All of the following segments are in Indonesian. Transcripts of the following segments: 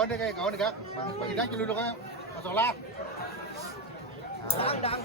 Oh, dia kayak kawan dekat. Bagi dah dulu kan masalah. Dang.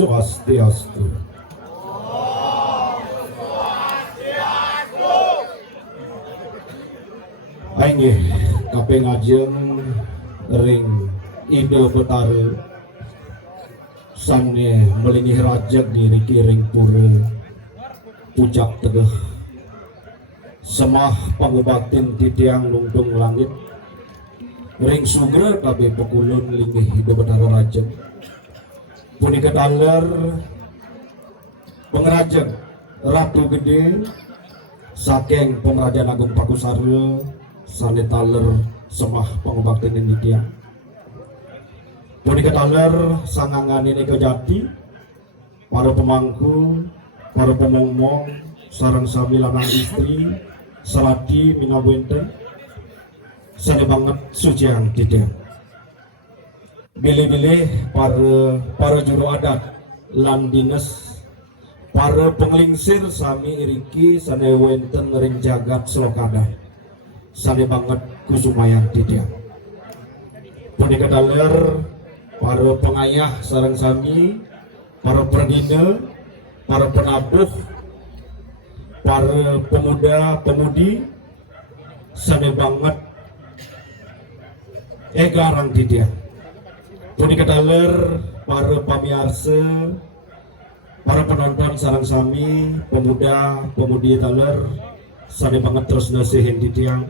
Swastiastu. Ainggih kapengajeng ring ide betara sane melingih rajak diri kiring pura pucak tegeh semah pangubatin titiang lungtung langit ring sugra kabe pekulun lingih ide betara rajak punika daler pengrajak Ratu Gede saking Pengrajaan Agung Pakusarya sane taler semah pangubaktin ini dia punika taler sangangan ini kejati para pemangku para pemongmong sarang sami lanang istri serati minabenten sane banget suciang tidak bilih-bilih para juru adat lan dinas para penglingsir sami iriki sane wenten ring jagat Slokada sane banget kusumayan tidak punika daler para pengayah sareng sami para perdina para penabuh para pemuda pemudi sane banget egarang tidak punika daler para pamiarsa para penonton sareng sami pemuda pemudi daler sane banget terus nasihin titiang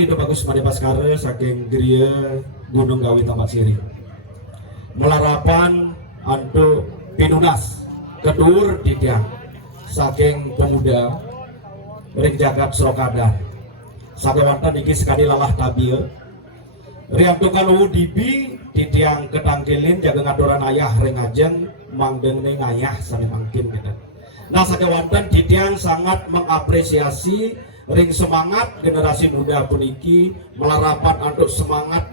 itu bagus pada Baskara saking Geria Gunung Gawi Tambat Siri melarapan untuk pinunas kedur titiang saking pemuda ring jagat Slokada sakewantan iki sekali lalah tabil riantukan udibi titiang ketangkilin jaga ngaturan ayah ring ajeng mangdeng ning ayah sane mangkin gitu. Nah sakewanten titiang sangat mengapresiasi ring semangat generasi muda puniki melarapan untuk semangat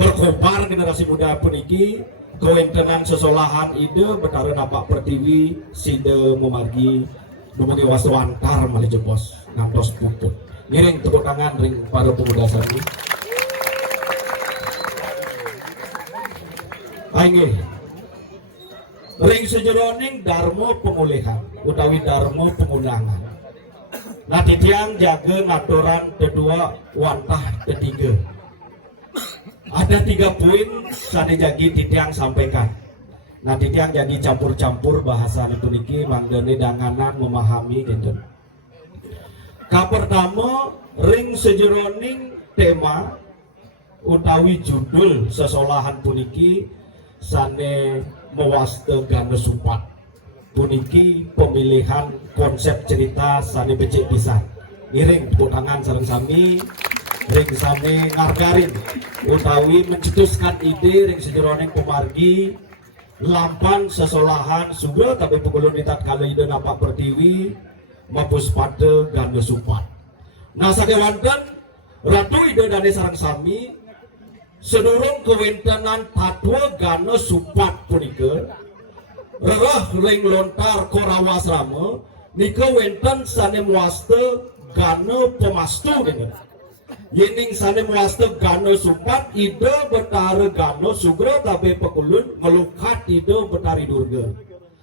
berkobar generasi muda puniki kewentenan sesolahan ide betara napak pertiwi side memargi dumugi waswantar malih jebos ngantos puput ngiring tepuk tangan ring para pemuda sami ainggih ring sejeroning darmo pemulihan utawi darmo pengundangan. Nah titiang jaga ngaturan kedua wantah ketiga ada 3 poin sane jagi titiang sampaikan. Nah titiang jadi campur-campur bahasa itu niki manggane danganan memahami gitu. Pertama ring sejeroning tema utawi judul sesolahan puniki sane mewaste gana supat puniki pemilihan konsep cerita sane becik pisan miring tepuk tangan sareng sami ring sane ngargarin utawi mencetuskan ide ring sejeroning pemargi lampan sesolahan suga tapi pekulun ditat kali ide napak pertiwi mapus pada gana supat. Nah sakewanten ratu ide dane sareng sami sedurung kewentenan tatwa gana supat punika rerah ring lontar korawas rama nika wenten sane muaste gana pemastu dengan yening sane muaste gana supat ide betara gana sugra tabe pekulun ngelukat ide betari durga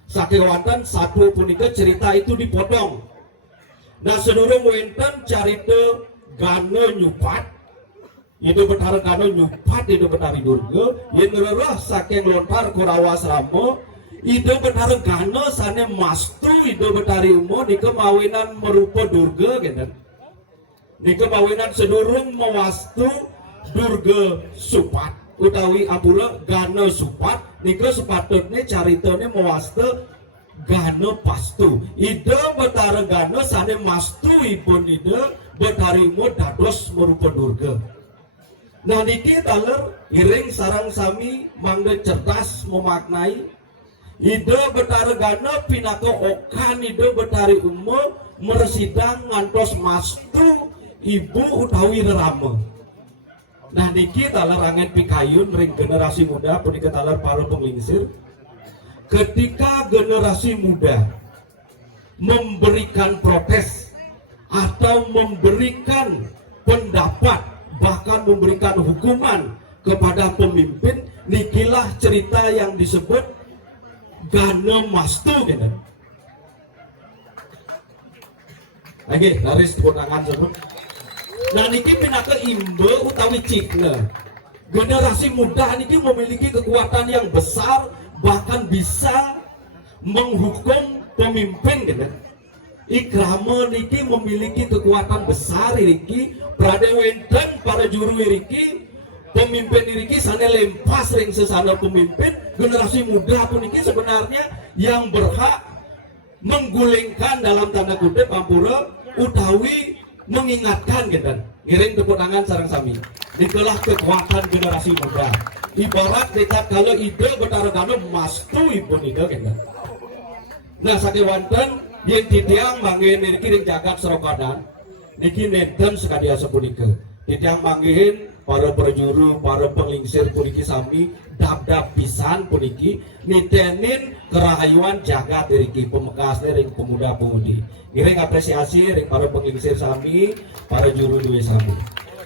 sakewanten satu punika cerita itu dipotong. Nah sedurung wenten carita gana nyupat itu betara gana nyupat itu betari durga yen rerah saking lontar korawas rama ide betara gana sane mastu ide betari umo nika mawinan merupa durga gitu. Nika mawinan sedurung mewastu durga supat utawi apula gana supat nika sepatutnya caritane mewastu gana pastu. Ide betara gana sane mastu ipun ide betari umo dados merupa durga. Nah niki taler iring sarang sami mangde cerdas memaknai ide betara gana pinaka okan ide betari umo mersidang ngantos mastu ibu utawi rerama. Nah niki taler angin pikayun ring generasi muda punika taler para penglingsir ketika generasi muda memberikan protes atau memberikan pendapat bahkan memberikan hukuman kepada pemimpin nikilah cerita yang disebut Gana Mastu gitu. Lagi laris tepuk tangan semua. Nah niki pinaka imbe utawi cikna. Generasi muda niki memiliki kekuatan yang besar, bahkan bisa menghukum pemimpin gitu. Ikrama niki memiliki kekuatan besar niki, pradewenten para juru niki, pemimpin niki sana lempas ring sesana pemimpin. Generasi muda pun niki sebenarnya yang berhak menggulingkan dalam tanda kutip ampura utawi mengingatkan gitu. Ngiring tepuk tangan sareng sami. Itulah kekuatan generasi muda. Ibarat dekat kalau ide betaragana mastu ipun ide gitu. Nah saking wonten yen titiang manggihin niki ring jagat Serokadan niki nenten sekadia sepunika. Titiang manggihin para perjuru, para penglingsir puniki sami dap-dap pisan puniki nitenin kerahayuan jagat niki pemekas ring pemuda-pemudi. Ngiring apresiasi ring para penglingsir sami, para juru duwe sami.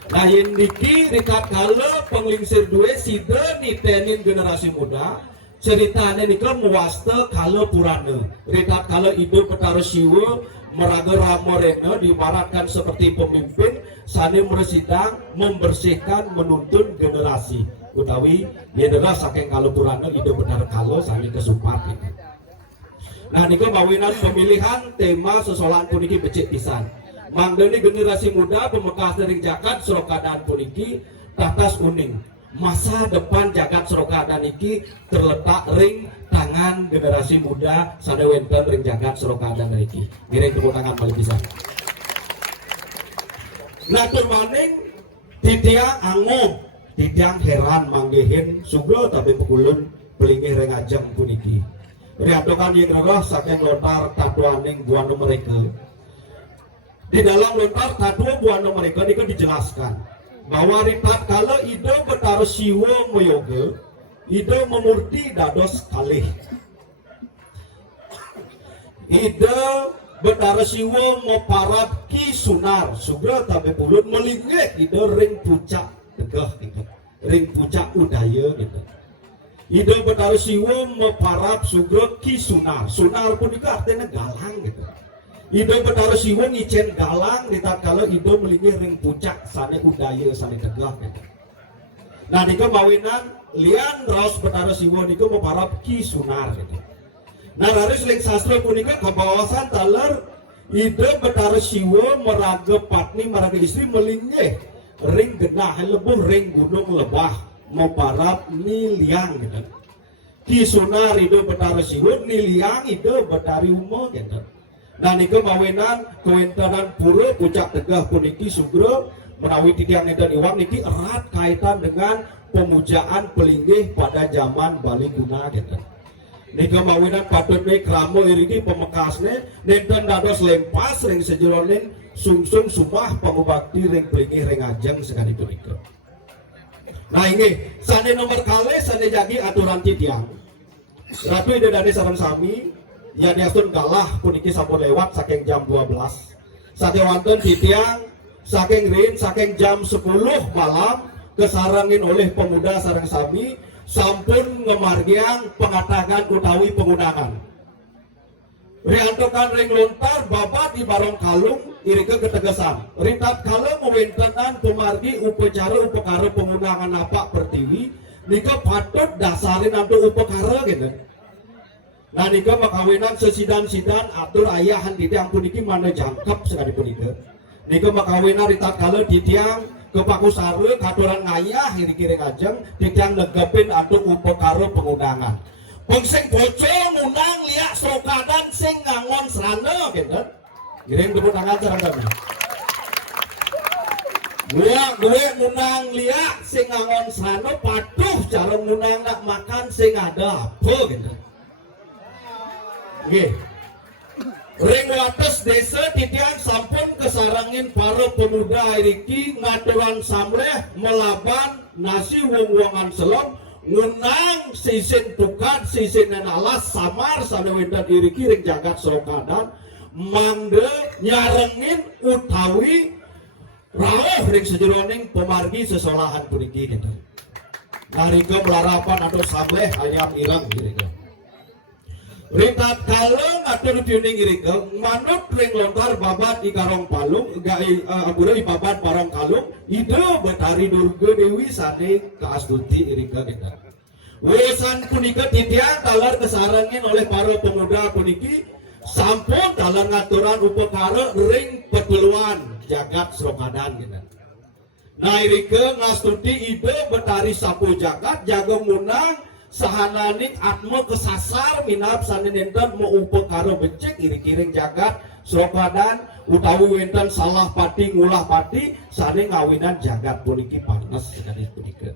Nah yen niki rikat kala penglingsir duwe sida nitenin generasi muda. Ceritanya nika muwasta kala purana. Rikat kala hidup petara siwa meraga ramorena diibaratkan seperti pemimpin sane meresidang membersihkan menuntun generasi utawi yenera saking kala purana hidup petara kala sane kesupat ini. Nah nika bawinan pemilihan tema sesolahan puniki becik pisan. Manggani generasi muda pemekas dari jagat Serokadan puniki tatas kuning. Masa depan jagat Serokadan iki terletak ring tangan generasi muda sadewenten ring jagat Serokadan iki. Ngiring tepuk tangan paling bisa. Nah turmaning titiang ango, titiang heran manggihin sugro tapi pekulun pelingih ring ajeng puniki. Riatokan yang roh saking lontar tatuaning buana mereka. Di dalam lontar tatua buana mereka ini dijelaskan bahwa ritat kala ide betara siwa moyoga, ide memurti dados kalih. Ide betara siwa moparat ki sunar, sugra tapi pulut melinggih ide ring pucak tegah gitu, ring pucak udaya gitu. Ide betara siwa moparat sugra ki sunar, sunar pun itu artinya galang gitu. Ide betara siwa ngicen galang ritat kala ide melinggih ring pucak sane udaya sane tegah gitu. Nah nika mawinan lian raos betara siwa nika moparat ki sunar gitu. Nah dari ling sastra punika kebawasan taler ide betara siwa meraga patni meraga istri melinggih ring genah lebuh ring gunung lebah moparat niliang gitu. Ki sunar ide betara siwa niliang ide betari umo gitu. Nah nika mawinan kewentanan pura pucak tegah puniki sugro menawi titiang nedan iwang niki erat kaitan dengan pemujaan pelinggih pada zaman Bali Kuna gitu. Nika mawinan patut bae kramo iriki pemekasne nenten dados lempas ring sejeroning sungsung sumah pamubakti ring pelinggih ring ajeng sekali punika. Nah ini sane nomor kali sane jagi aturan titiang. Ratu ide dane sareng sami ya diastun kalah puniki sampun lewat saking jam 12. Saking wonten titiang saking rin saking jam 10 malam kesarangin oleh pemuda sareng sami sampun ngemargiang pengatakan utawi pengundangan. Riantokan ring lontar babat di barong kalung irike ketegasan. Ritat kalung mewentenan pemargi upacara upakara pengundangan napak pertiwi nika patut dasarin antu upakara gitu. Nah nika makawinan sesidan-sidan atur ayahan titiang puniki mana jangkep sekali punika. Nika makawinan ritat kalung titiang kepaku sarwe katuran ngayah kiri-kiri ngajeng titiang negepin atur upakara pengundangan. Pongseng bocor ngundang liak Serokadan sing ngangon serana gitu. Kirim tepuk tangan sareng kami. Gue ngundang liak sing ngangon serana patuh cara ngundang nak makan sing ada apa gitu. Nggih. Ring wates desa titiang sampun kesarangin para pemuda iriki ngaturan samreh melaban nasi wong-wongan selom ngunang sisin tukat sisin alas samar sanewendan iriki ring jagat Serokadan mangde nyarengin utawi rawuh ring sejeroning pemargi sesolahan puniki gitu. Narika melarapan atau sableh ayam irang gitu. Ritat kaleng atau tuning irika manut ring lontar babat di karong palung abura di babat barong kalung ide betari durga dewi sane kaastuti irika kita. Wesan punika titiang talar kesarangin oleh para pemuda puniki sampun talar ngaturan upakara ring peteluan jagat Srokadan kita. Nah irika ngastuti ide betari sapu jagat jaga munang sahananing atma kesasar minap sanin enten mau upakara becek iri-kiring jagat Srokadan utawi wenten salah pati ngulah pati saning ngawinan jagat puniki panas dari punika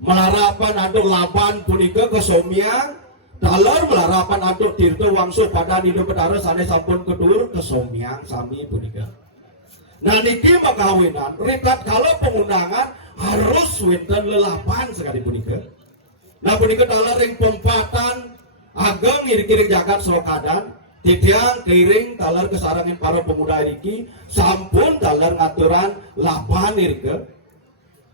melarapan aduk laban punika ke Somyang talar melarapan aduk tirta wangsuh pada hidup betara sanes sampun kedur ke Somyang sami punika. Nah niki makawinan rikat kalau pengundangan harus wenten lelapan sekali punika. Nah punika talar ring pempatan ageng iri-kiring jagat Srokadan titiang keiring talar kesarangin para pemuda iki sampun talar ngaturan lapan irike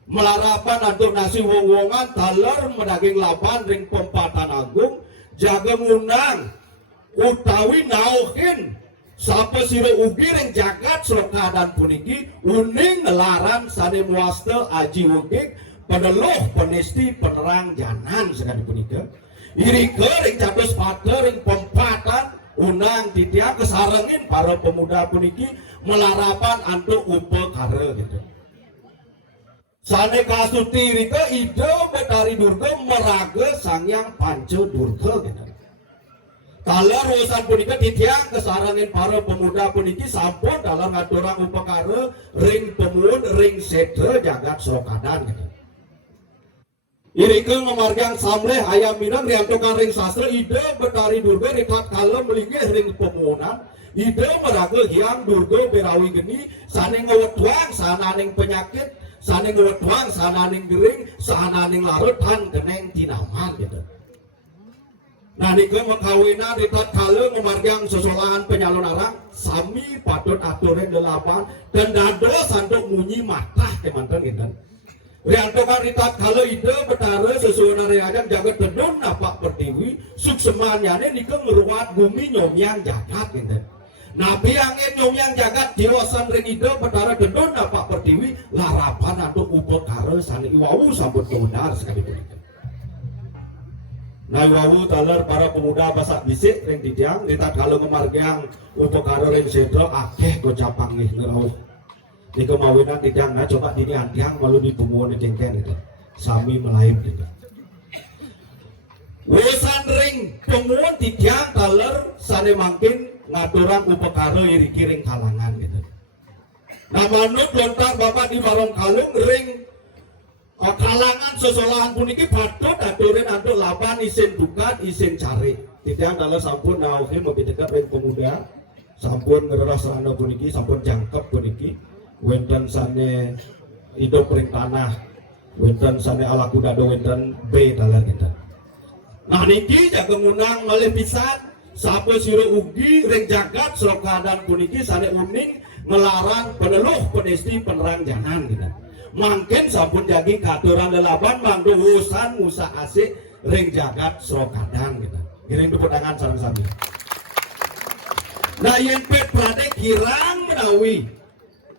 melarapan antuk nasi wong-wongan talar medaging lapan ring pempatan agung jaga ngunang utawi nauhin sapa sira ugi ring jagat Srokadan puniki uning ngelaran sane muaste aji wegik peneluh penesti penerang janan sekali punika irike ring capes pater ring pempatan unang titiang kesarengin para pemuda puniki melarapan antuk upakara gitu sane kasuti irike ide betari durga meraga sangyang panca durga gitu talar urusan punika titiang kesarengin para pemuda puniki sampun dalam ngaturan upakara ring pemun ring setra jagat Srokadan gitu irike memargang samleh ayam minang riantokan ring sastra ide betari durga rikat kalem melinggih ring pemunan ide meraga hiang durga berawi geni saning ngewetwang sananing penyakit saning ngewetwang sananing gering sananing larutan keneng tinaman gitu. Nah nike mengkawinan rikat kalem memargang sesolahan penyalon arang sami patut aturin delapan dan dados santuk munyi matah kemantan gitu. Riantokan ritat kalau ide betara sesuatu reajan jagat tedon napak pertiwi suksemanyane nike ngeruat bumi nyomyang jagat gitu. Nabi angin nyomyang jagat diwasan ring ide betara tedon napak pertiwi larapan atau upakara sani iwawu sambut kebenar sekali begitu. Nah iwawu talar para pemuda basak bisik ring tidiang ritat kalau ngemargang upakara ring sedro akeh gocapang nih ngerauh. Di kemawinan tidak nah coba dini antiang malu di pemuan jengken itu sami melayu gitu. Wesan ring pemuan tidiang taler sane mangkin ngaturan upakara iri-kiring kalangan gitu. Nah manut lontar bapak di barong kalung ring kalangan sesolahan puniki patut aturin antuk lapan isin dukat isin cari. Tidiang taler sampun nauhin lebih dekat ring pemuda sampun ngereras sana puniki sampun jangkep puniki. Wenten sane hidup ring tanah, wenten sane ala kudado wenten B dalam kita. Nah niki jaga ngunang oleh pisan, sapa sira ugi ring jagat Srokadan puniki sane uning melarang peneluh penesti penerang janan kita. Mangken sampun jagi katuran lelaban mangdo urusan musa asik ring jagat Srokadan kita. Giring tepuk tangan sareng-sareng. Nah yen pet prade kirang menawi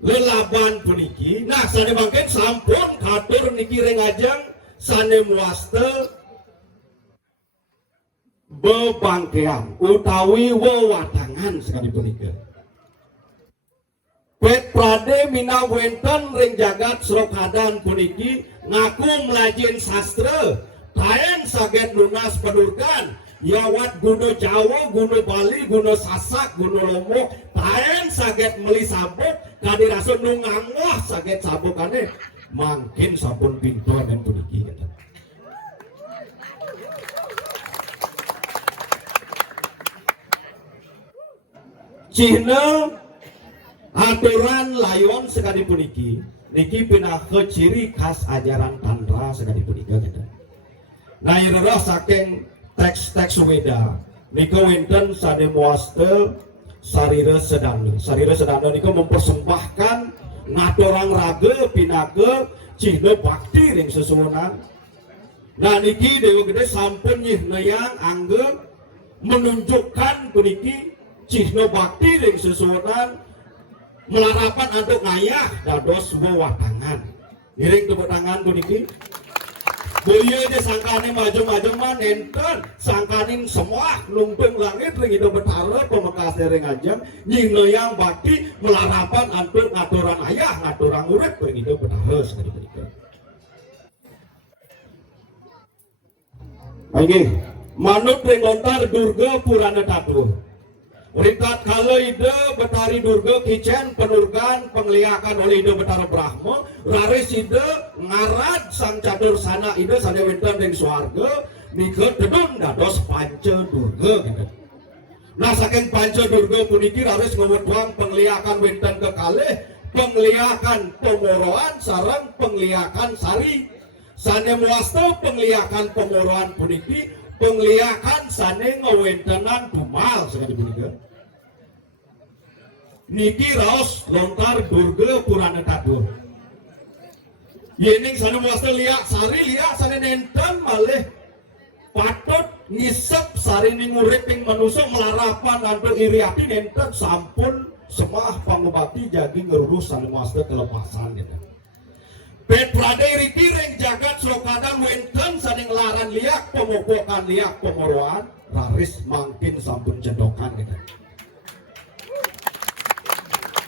lelaban puniki, nah sane mangken sampun katur niki ring ajeng sane muaste bebangkean utawi wewadangan sekali punika. Pet prade mina wenten ring jagat Srokadan puniki ngaku melajin sastra, taen saget lunas pedurkan, yawat guno Jawa, guno Bali, guno Sasak, guno Lombok, taen saget meli sabuk, kadirasa nungangwah saget sabukane, mangkin sampun pintu dan puniki gitu. Cina aturan layon sekali puniki niki pindah ke ciri khas ajaran tantra sekali puniki gitu. Nah irara saking teks-teks Weda nika wonten sane muaste sarira sedana. Sarira sedana nika mempersembahkan ngaturang raga pinake cina bakti ring sesuwunan Nah niki Dewa Gede sampun nyihneang angge menunjukkan puniki cihno bakti ring sesuatu melarapan untuk ngayah dados wewatangan. Iring tepuk tangan puniki. Boyo aja sangkane maju-maju mah nenten sangkaning semua lumpung langit ring hidup betara pemekas ring ajang nyihneang bakti melarapan untuk ngaturan ayah ngaturan urip ring hidup betara sekali puniki. Oke, manut ring lontar Durga Purana Tatu. Ritat kala ide Betari Durga Kicen penurgan pengliakan oleh ide Betara Brahma, raris ide ngarad sang catur sana ide sana wenten ring swarga nika tedun dados Panca Durga gitu. Nah saking Panca Durga puniki raris ngewedwang pengliakan wenten kekalih, pengliakan pemoroan sareng pengliakan sari. Sane muasta pengliakan pemoroan puniki, pengliakan sane ngewentenan dumal sekali punika. Niki raos lontar Durga Purana Tatu. Yening sane muasta liak sari liak sane nenten malih patut ngisep sari ning uriping manusia melarapan antuk iriati nenten sampun semah pangobati jadi ngerurus sane muasta kelepasan gitu. Bet pradai riki ring jagat srokadan wenten saning laran liak pemopokan liak pemoroan raris mangkin sampun cendokan gitu.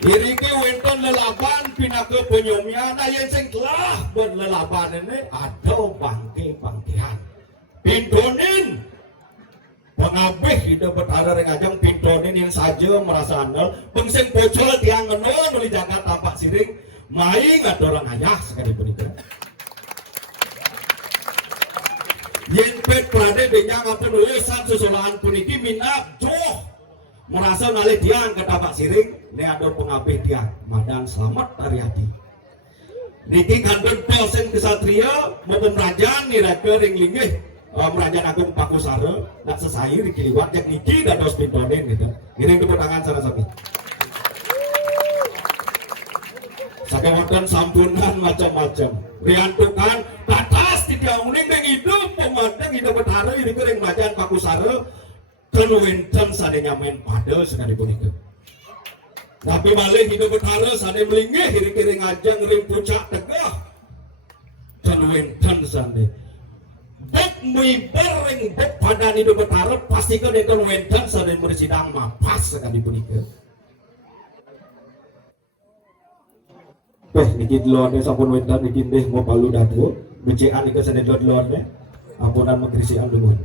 Iriki wenten lelaban pinake penyomya na yang sing telah berlelaban ini ada bangke-bangkean. Pintonin pengabih hidup betara ring ajang pintonin yang saja merasa andal pengsing pocol tiang ngenol meli jagat tapak siring mai ngaturang ayah sekali punika. Yen pet prade benyang apa nulisan susulahan puniki minap joh merasa ngalih tiang ke tapak siring ne ador pengabih tiang madang selamat tariati. Niki kandun pelsen kesatria mau pemerajan nirake ring linggih Merajan Agung Pakusara nak sesai riki liwat yang niki dados pintonin gitu. Ngiring tepuk tangan sana-sana. Saking wonten sampunan macam-macam. Riantukan tatas tidak uning yang hidup pemadang hidup betara ini kering Merajan Pakusara keluwenten sadenya main pada sekali punika. Tapi balik hidup betara sade melinggih kiri-kiri ngajang ring puncak tegah. Keluwenten sade. Bek miber ring bek padan hidup betara pastikan itu keluwenten sade mersidang mapas sekali punika. Niki delone sampun wenten niki ndeh mau palu datu becekan niki sane delone ampunan magrisian dulu.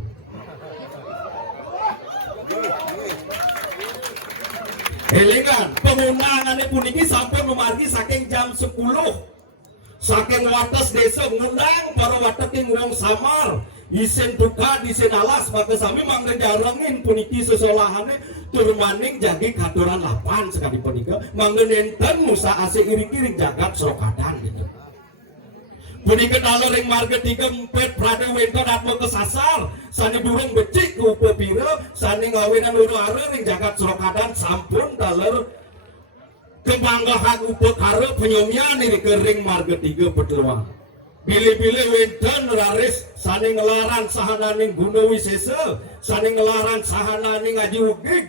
Elingan pengundangannya puniki sampai memargi saking jam 10 saking wates desa ngundang para wateking wong samar isen duka disen alas maka sami mangga jarangin puniki sesolahane turmaning jadi katuran 8 sekali punika mangga nenten musa ase iri-iri jagat srokadan gitu. Punika dalam ring marga 3 empet prada wenten atma kesasar sani durung becik upo pira sani ngawinan uru-ara ring jagat srokadan sampun dalam kebanggahan upo karo penyomyan iri ke ring marga 3 peteluang. Pilih-pilih wenten raris sani ngelaran sahananing Guna Wisesa sani ngelaran sahananing Ngaji Ugig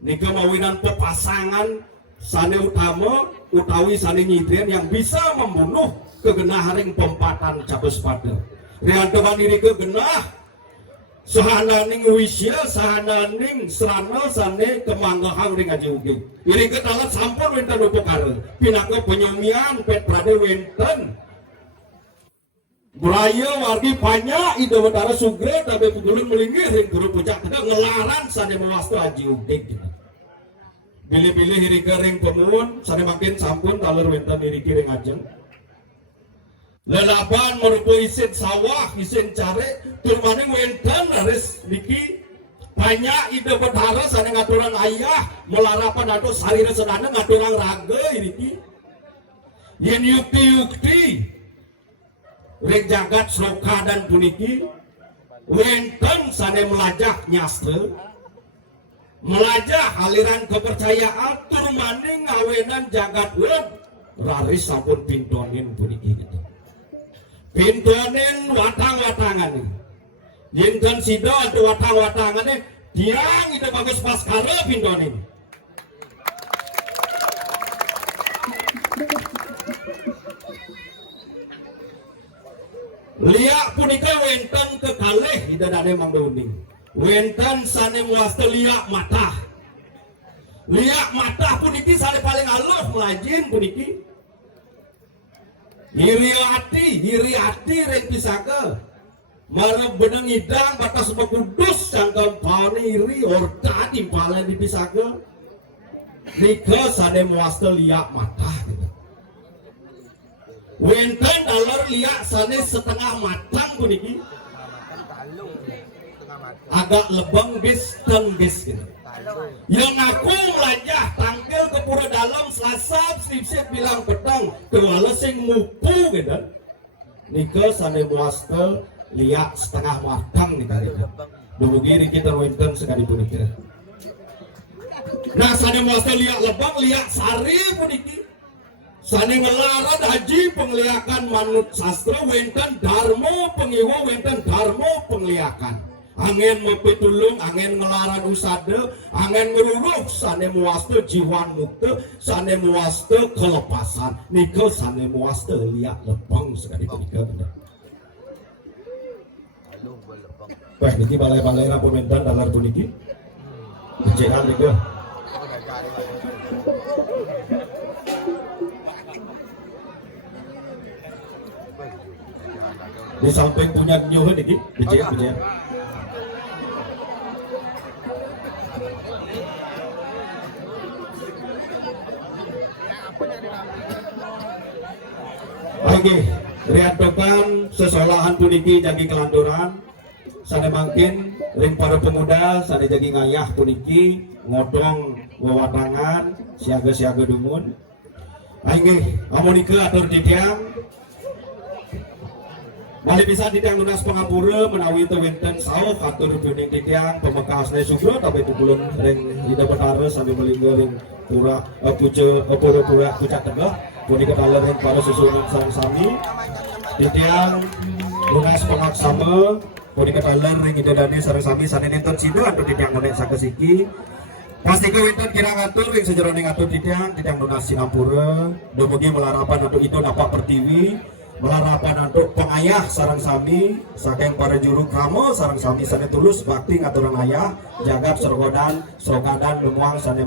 nika mawinan pepasangan sani utama utawi sani nyidren yang bisa membunuh kegenah ring pempatan cabus pada riantaman diri kegenah sahananing Wisya sahananing Serana sani kemanggahang ring Ngaji Ugig iri ketalat sampun wenten upokare pinaka penyumian pet prade wenten Buraya wargi banyak ide betara sugre tapi pegulun melinggih ring guru puncak tegak ngelaran sane mewastu Haji Ugig pilih-pilih hirika ring pemun sane makin sampun talur wenten hiriki ring ajeng lelaban merupa isin sawah isin care turmaning wenten haris niki banyak ide betara sane ngaturan ayah melarapan atau sarira sedana ngaturan raga hiriki yen yukti-yukti ring jagat srokadan puniki wenten sane melajah nyastra melajah aliran kepercayaan turmaning ngawenan jagat web raris sampun pintonin puniki gitu. pintonen watang-watangan yengkan sida ada watang-watangannya tiang itu bagus paskara pintonen liak punika wenten kekalih idadane Mang Doni wenten sane muasta liak matah puniki sane paling aluh melajin puniki iri hati rek pisaka marah benang idang batas bekudus sangkal pauni iri orta timpalan di pisaka nika sane muasta liak matah wenten dalar liak sane setengah matang puniki agak lebang bis gitu. Yang aku melajah tangkel ke pura dalam selasap sip bilang petang kewala sing mupu gitu nika sane muasta liak setengah matang nih kali dulu gini kita wenten sekali puniki nah sane muasta liak lebang liak sari puniki sane ngelaran haji pengliakan manut sastra wenten darmo pengiwa wenten darmo pengliakan angin mepitulung angin ngelaran usada angin ngeruruh sane muasta jiwan mukta sane muasta kelepasan nika sane muasta liak lebang sekali punika bener wah niki balai-balai rapor mentan dalar puniki kecekan nika di samping punya nyoh niki punya Oke, riantokan sesolahan puniki jagi kelanturan sane mangkin ring para pemuda sane jagi ngayah puniki ngodong wewatangan siaga-siaga dumun aing amonika atur ditiang balik bisa ditiang lunas pangapura menawi teu wenten saoh atur puning ditiang pemekasna sugro tapi pukulun ring ida betara sambil melinggo ring pura pura pucak tegah punika dalar ring para susunan sami ditiang lunas pemaksama punika dalar ring idadane sareng sami sane nenten sida atau ditiang monek sakesiki pasti kewinten kira ngatur ring sejeroning atur ditiang lunas sinampura dumugi melarapan atau itu napak pertiwi melarapan untuk pengayah sarang sami saking para juru kramo sarang sami sane tulus bakti ngaturan ayah jagab sergodan lumuang sane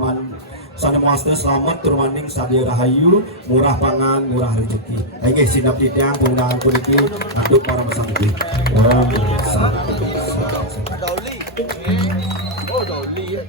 muasta selamat turmaning sadia rahayu murah pangan murah rezeki ayo sinap ditiang penggunaan puniki untuk para masangki Doli.